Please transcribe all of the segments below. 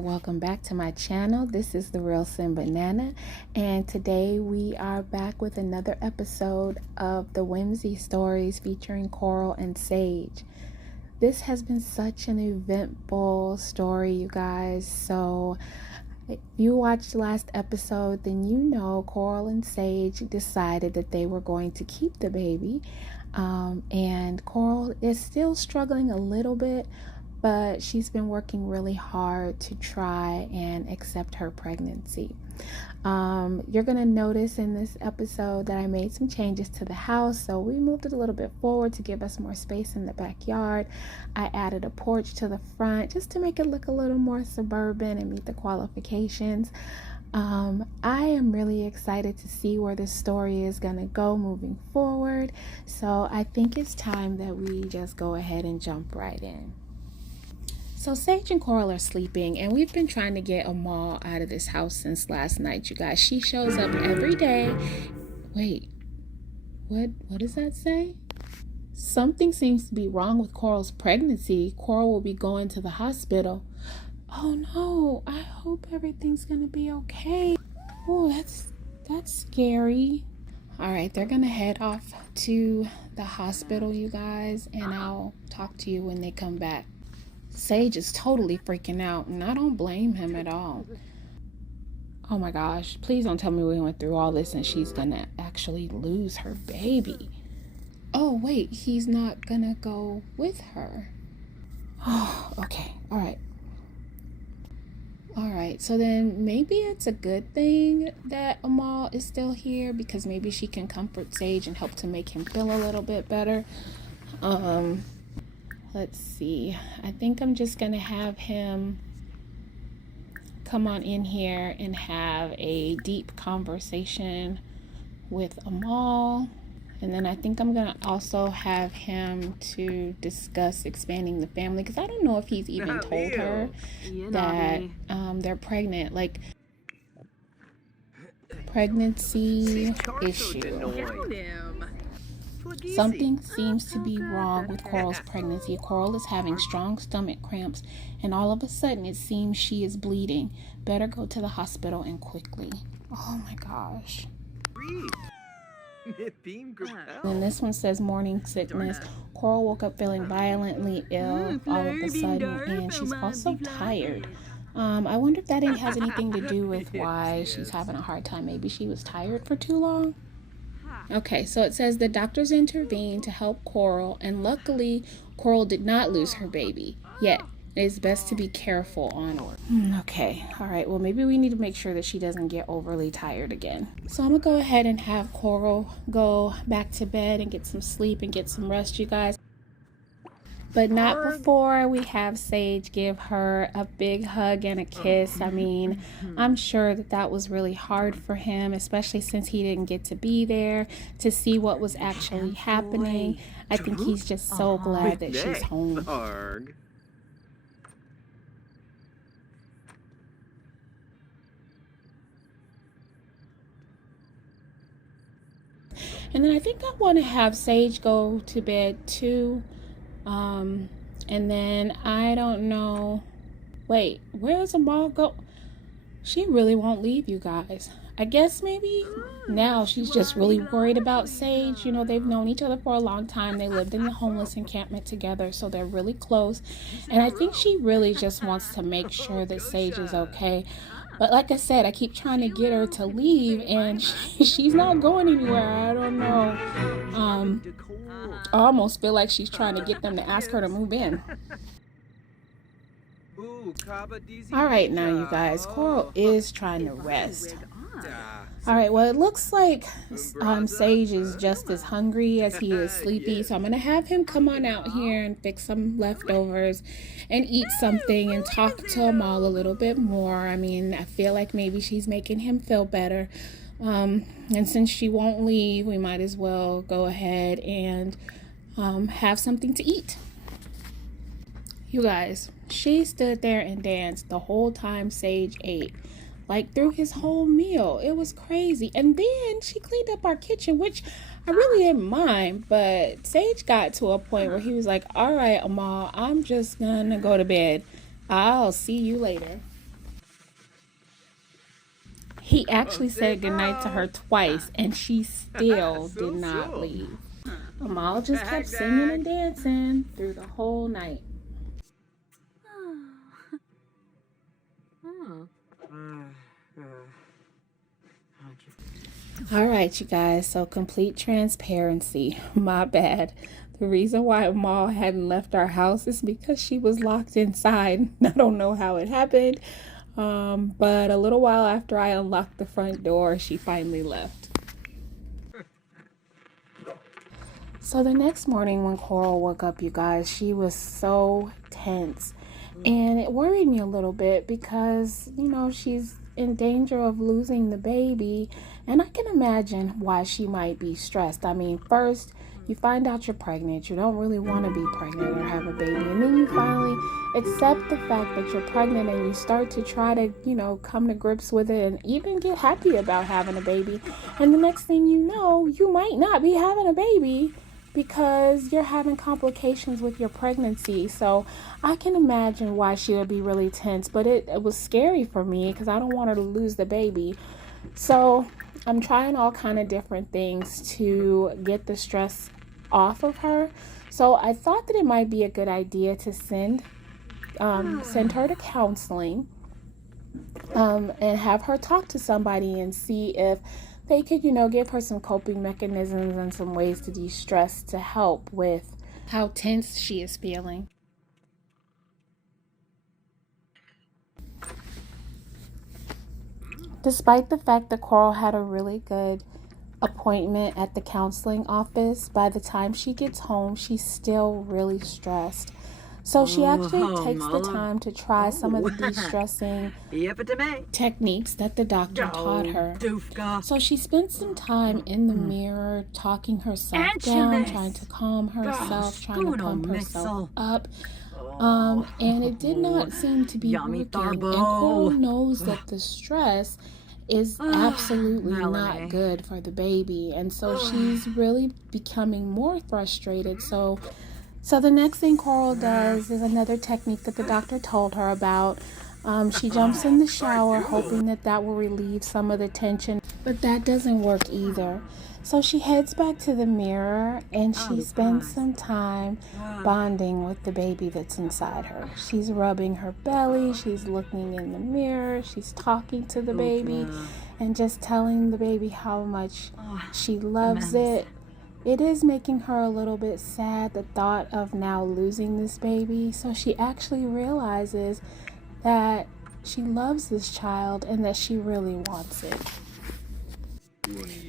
Welcome back to my channel. This is the Real Sin Banana, and today we are back with another episode of the Whimsy stories featuring Coral and Sage. This has been such an eventful story, you guys. So if you watched the last episode, then you know Coral and Sage decided that they were going to keep the baby, and Coral is still struggling a little bit, but she's been working really hard to try and accept her pregnancy. You're gonna notice in this episode that I made some changes to the house. So we moved it a little bit forward to give us more space in the backyard. I added a porch to the front just to make it look a little more suburban and meet the qualifications. I am really excited to see where this story is gonna go moving forward. So I think it's time that we just go ahead and jump right in. So Sage and Coral are sleeping, and we've been trying to get Amal out of this house since last night, you guys. She shows up every day. Wait, what does that say? Something seems to be wrong with Coral's pregnancy. Coral will be going to the hospital. Oh no, I hope everything's gonna be okay. Oh, that's scary. All right, they're gonna head off to the hospital, you guys, and I'll talk to you when they come back. Sage is totally freaking out, and I don't blame him at all. Oh my gosh, please don't tell me we went through all this and she's gonna actually lose her baby. Oh wait, he's not gonna go with her. Oh, okay, all right, so then maybe it's a good thing that Amal is still here, because maybe she can comfort Sage and help to make him feel a little bit better. Let's see, I think I'm just gonna have him come on in here and have a deep conversation with Amal, and then I think I'm gonna also have him to discuss expanding the family, because I don't know if he's even told her that they're pregnant, like pregnancy issue. Something seems to be wrong with Coral's pregnancy. Coral is having strong stomach cramps, and all of a sudden it seems she is bleeding. Better go to the hospital and quickly. Oh my gosh. And this one says morning sickness. Coral woke up feeling violently ill all of a sudden, and she's also tired. I wonder if that has anything to do with why she's having a hard time. Maybe she was tired for too long. Okay, so it says the doctors intervened to help Coral, and luckily Coral did not lose her baby. Yet, it is best to be careful onward. Okay, all right, well maybe we need to make sure that she doesn't get overly tired again. So I'm gonna go ahead and have Coral go back to bed and get some sleep and get some rest, you guys. But not before we have Sage give her a big hug and a kiss. I mean, I'm sure that was really hard for him, especially since he didn't get to be there to see what was actually happening. I think he's just so glad that she's home. And then I think I want to have Sage go to bed too. And then I don't know. Wait, where's Amal go? She really won't leave, you guys. I guess maybe now she's just really worried about Sage. You know, they've known each other for a long time. They lived in the homeless encampment together, so they're really close. And I think she really just wants to make sure that Sage is okay. But like I said, I keep trying to get her to leave, and she's not going anywhere. I don't know. I almost feel like she's trying to get them to ask her to move in. All right, now you guys, Coral is trying to rest. All right, well, it looks like Sage is just as hungry as he is sleepy, so I'm gonna have him come on out here and fix some leftovers and eat something and talk to Amal a little bit more. I mean, I feel like maybe she's making him feel better, and since she won't leave, we might as well go ahead and have something to eat. You guys, she stood there and danced the whole time Sage ate. like through his whole meal. It was crazy. And then she cleaned up our kitchen, which I really didn't mind, but Sage got to a point where he was like, all right, Amal, I'm just gonna go to bed. I'll see you later. He actually said goodnight to her twice, and she still did not leave. Amal just kept singing and dancing through the whole night. All right, you guys, so complete transparency. My bad. The reason why Amal hadn't left our house is because she was locked inside. I don't know how it happened, but a little while after I unlocked the front door, she finally left. So the next morning when Coral woke up, you guys, she was so tense. And it worried me a little bit because, you know, she's in danger of losing the baby. And I can imagine why she might be stressed. I mean, first, you find out you're pregnant. You don't really want to be pregnant or have a baby. And then you finally accept the fact that you're pregnant and you start to try to, you know, come to grips with it and even get happy about having a baby. And the next thing you know, you might not be having a baby because you're having complications with your pregnancy. So I can imagine why she would be really tense, but it was scary for me because I don't want her to lose the baby. So I'm trying all kind of different things to get the stress off of her. So I thought that it might be a good idea to send her to counseling and have her talk to somebody and see if they could, you know, give her some coping mechanisms and some ways to de-stress to help with how tense she is feeling. Despite the fact that Coral had a really good appointment at the counseling office, by the time she gets home, she's still really stressed. So she actually takes the time to try some of the de-stressing techniques that the doctor taught her. So she spent some time in the mirror, talking herself down, trying to calm herself, trying to pump herself up. And it did not seem to be working. And Coral knows that the stress is absolutely not good for the baby. And so she's really becoming more frustrated. So the next thing Coral does is another technique that the doctor told her about. She jumps in the shower hoping that will relieve some of the tension, but that doesn't work either. So she heads back to the mirror and she spends some time bonding with the baby that's inside her. She's rubbing her belly, she's looking in the mirror, she's talking to the baby and just telling the baby how much she loves it. It is making her a little bit sad, the thought of now losing this baby. So she actually realizes that she loves this child and that she really wants it.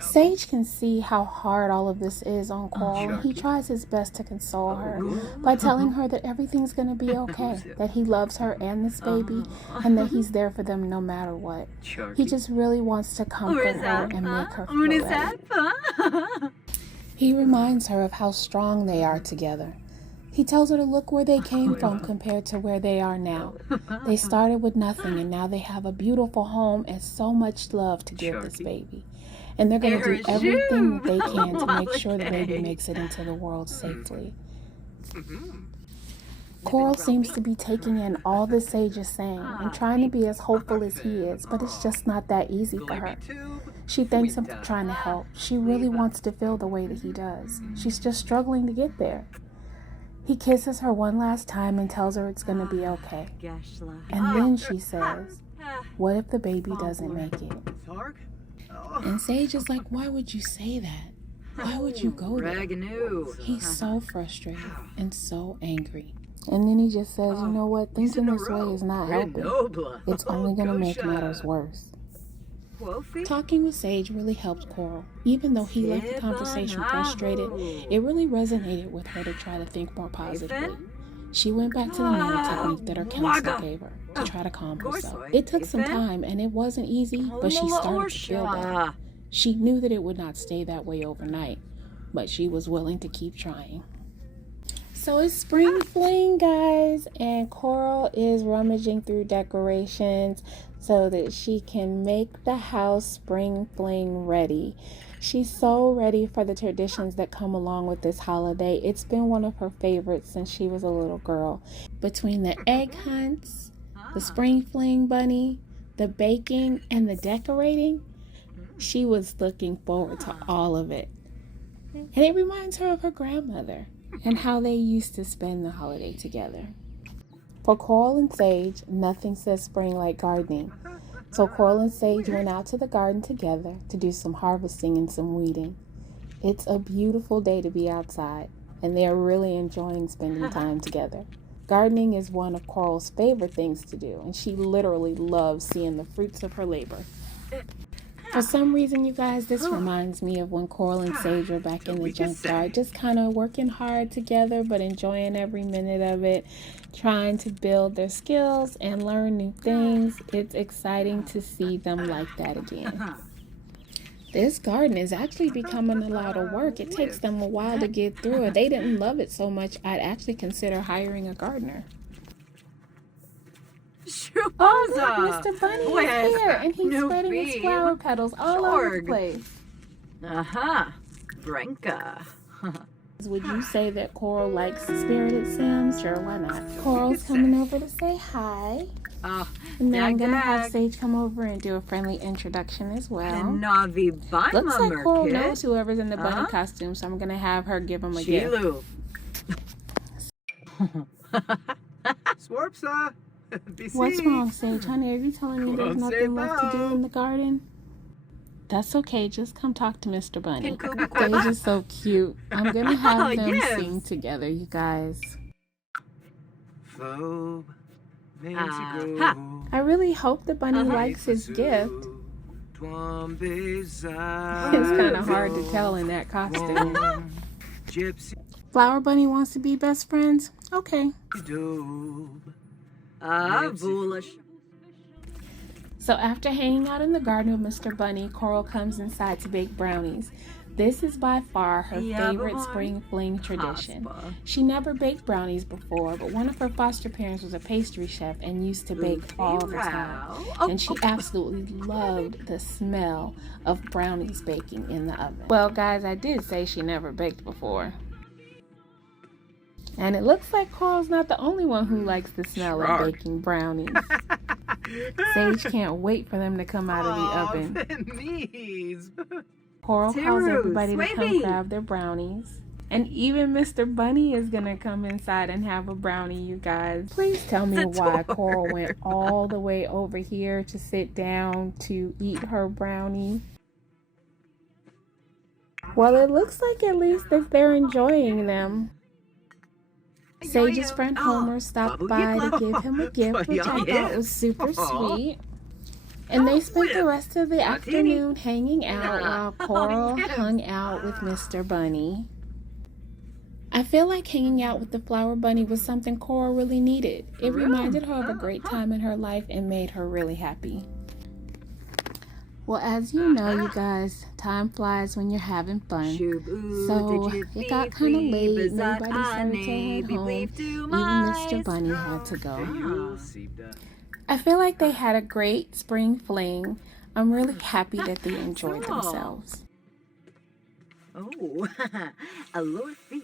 Sage can see how hard all of this is on Coral, and he tries his best to console her by telling her that everything's going to be okay, that he loves her and this baby, and that he's there for them no matter what. He just really wants to comfort her and make her feel better. He reminds her of how strong they are together. He tells her to look where they came from compared to where they are now. They started with nothing, and now they have a beautiful home and so much love to give this baby. And they're going to do everything that they can to make sure the baby makes it into the world safely. Coral seems to be taking in all that Sage is saying and trying to be as hopeful as he is, but it's just not that easy for her. She thanks him for trying to help. She really wants to feel the way that he does. She's just struggling to get there. He kisses her one last time and tells her it's going to be okay. And then she says, what if the baby doesn't make it? And Sage is like, why would you say that? Why would you go there? He's so frustrated and so angry. And then he just says, you know what, thinking this way is not helping. It's only going to make matters worse. Talking with Sage really helped Coral. Even though he left the conversation frustrated, it really resonated with her to try to think more positively. She went back to the nana technique that her counselor gave her to try to calm herself. It took some time and it wasn't easy, but she started to feel better. She knew that it would not stay that way overnight, but she was willing to keep trying. So it's spring fling, guys, and Coral is rummaging through decorations so that she can make the house spring fling ready. She's so ready for the traditions that come along with this holiday. It's been one of her favorites since she was a little girl. Between the egg hunts, the spring fling bunny, the baking, and the decorating, she was looking forward to all of it. And it reminds her of her grandmother and how they used to spend the holiday together. For Coral and Sage, nothing says spring like gardening. So Coral and Sage went out to the garden together to do some harvesting and some weeding. It's a beautiful day to be outside, and they are really enjoying spending time together. Gardening is one of Coral's favorite things to do, and she literally loves seeing the fruits of her labor. For some reason, you guys, this reminds me of when Coral and Sage were back in the junkyard, just kind of working hard together, but enjoying every minute of it, trying to build their skills and learn new things. It's exciting to see them like that again. This garden is actually becoming a lot of work. It takes them a while to get through it. They didn't love it so much, I'd actually consider hiring a gardener. Oh, look, Mr. Bunny is here, and he's spreading his flower petals all over the place. Brinka. Would you say that Coral likes Spirited Sims? Sure, why not? Coral's coming over to say hi. And then I'm going to have Sage come over and do a friendly introduction as well. Looks like Coral knows whoever's in the bunny costume, so I'm going to have her give him a gift. Swarpsa. What's wrong, Sage? Honey, are you telling me there's nothing left to do in the garden? That's okay. Just come talk to Mr. Bunny. Sage is so cute. I'm going to have them sing together, you guys. I really hope the bunny likes his gift. It's kind of hard to tell in that costume. Flower Bunny wants to be best friends? Okay. Foolish. So after hanging out in the garden with Mr. Bunny, Coral comes inside to bake brownies. This is by far her favorite spring fling tradition. She never baked brownies before, but one of her foster parents was a pastry chef and used to bake all the time. And she absolutely loved the smell of brownies baking in the oven. Well, guys, I did say she never baked before. And it looks like Coral's not the only one who likes the smell of baking brownies. Sage can't wait for them to come out of the oven. Coral calls everybody to come grab their brownies. And even Mr. Bunny is going to come inside and have a brownie, you guys. Please tell me why Coral went all the way over here to sit down to eat her brownie. Well, it looks like at least that they're enjoying them. Sage's friend Homer stopped by to give him a gift, which I thought was super sweet. And they spent the rest of the afternoon hanging out while Coral hung out with Mr. Bunny. I feel like hanging out with the flower bunny was something Coral really needed. It reminded her of a great time in her life and made her really happy. Well, as you know, you guys, time flies when you're having fun. So it got kind of late. Nobody started to head home. Even Mr. Bunny had to go. I feel like they had a great spring fling. I'm really happy that they enjoyed themselves. Oh, a lower fee.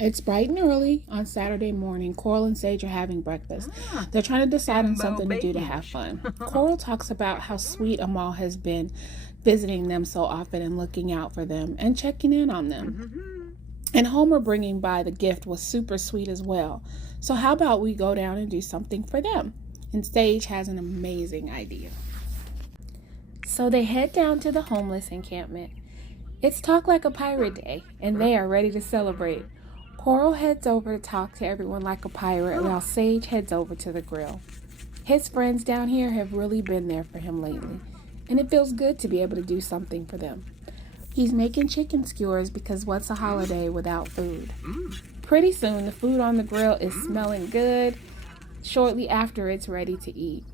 It's bright and early on Saturday morning. Coral and Sage are having breakfast. They're trying to decide on something to do to have fun. Coral talks about how sweet Amal has been visiting them so often and looking out for them and checking in on them. And Homer bringing by the gift was super sweet as well. So how about we go down and do something for them? And Sage has an amazing idea. So they head down to the homeless encampment. It's Talk Like a Pirate Day, and they are ready to celebrate. Coral heads over to talk to everyone like a pirate, while Sage heads over to the grill. His friends down here have really been there for him lately, and it feels good to be able to do something for them. He's making chicken skewers because what's a holiday without food? Pretty soon, the food on the grill is smelling good. Shortly after, it's ready to eat.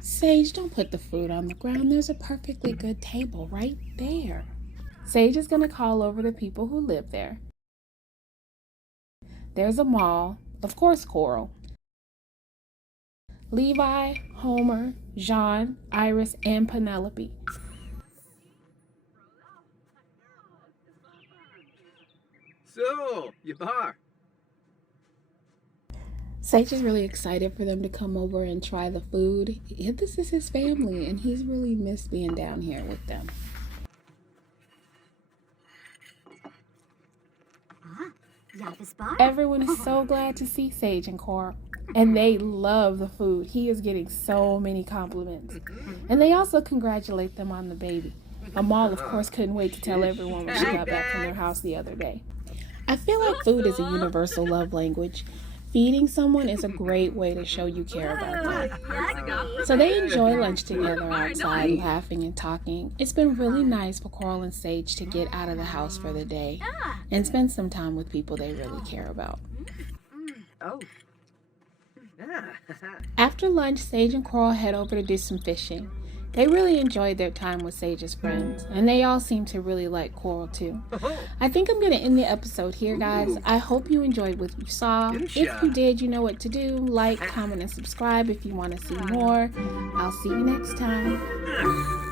Sage, don't put the food on the ground. There's a perfectly good table right there. Sage is going to call over the people who live there. There's Amal, of course, Coral. Levi, Homer, Jean, Iris, and Penelope. So, Yabar. Sage is really excited for them to come over and try the food. This is his family, and he's really missed being down here with them. Everyone is so glad to see Sage and Coral, and they love the food. He is getting so many compliments. And they also congratulate them on the baby. Amal, of course, couldn't wait to tell everyone when she got back from their house the other day. I feel like food is a universal love language. Feeding someone is a great way to show you care about them. So they enjoy lunch together outside, laughing and talking. It's been really nice for Coral and Sage to get out of the house for the day and spend some time with people they really care about. Oh. After lunch, Sage and Coral head over to do some fishing. They really enjoyed their time with Sage's friends, and they all seem to really like Coral too. I think I'm going to end the episode here, guys. I hope you enjoyed what you saw. If you did, you know what to do. Like, comment, and subscribe if you want to see more. I'll see you next time.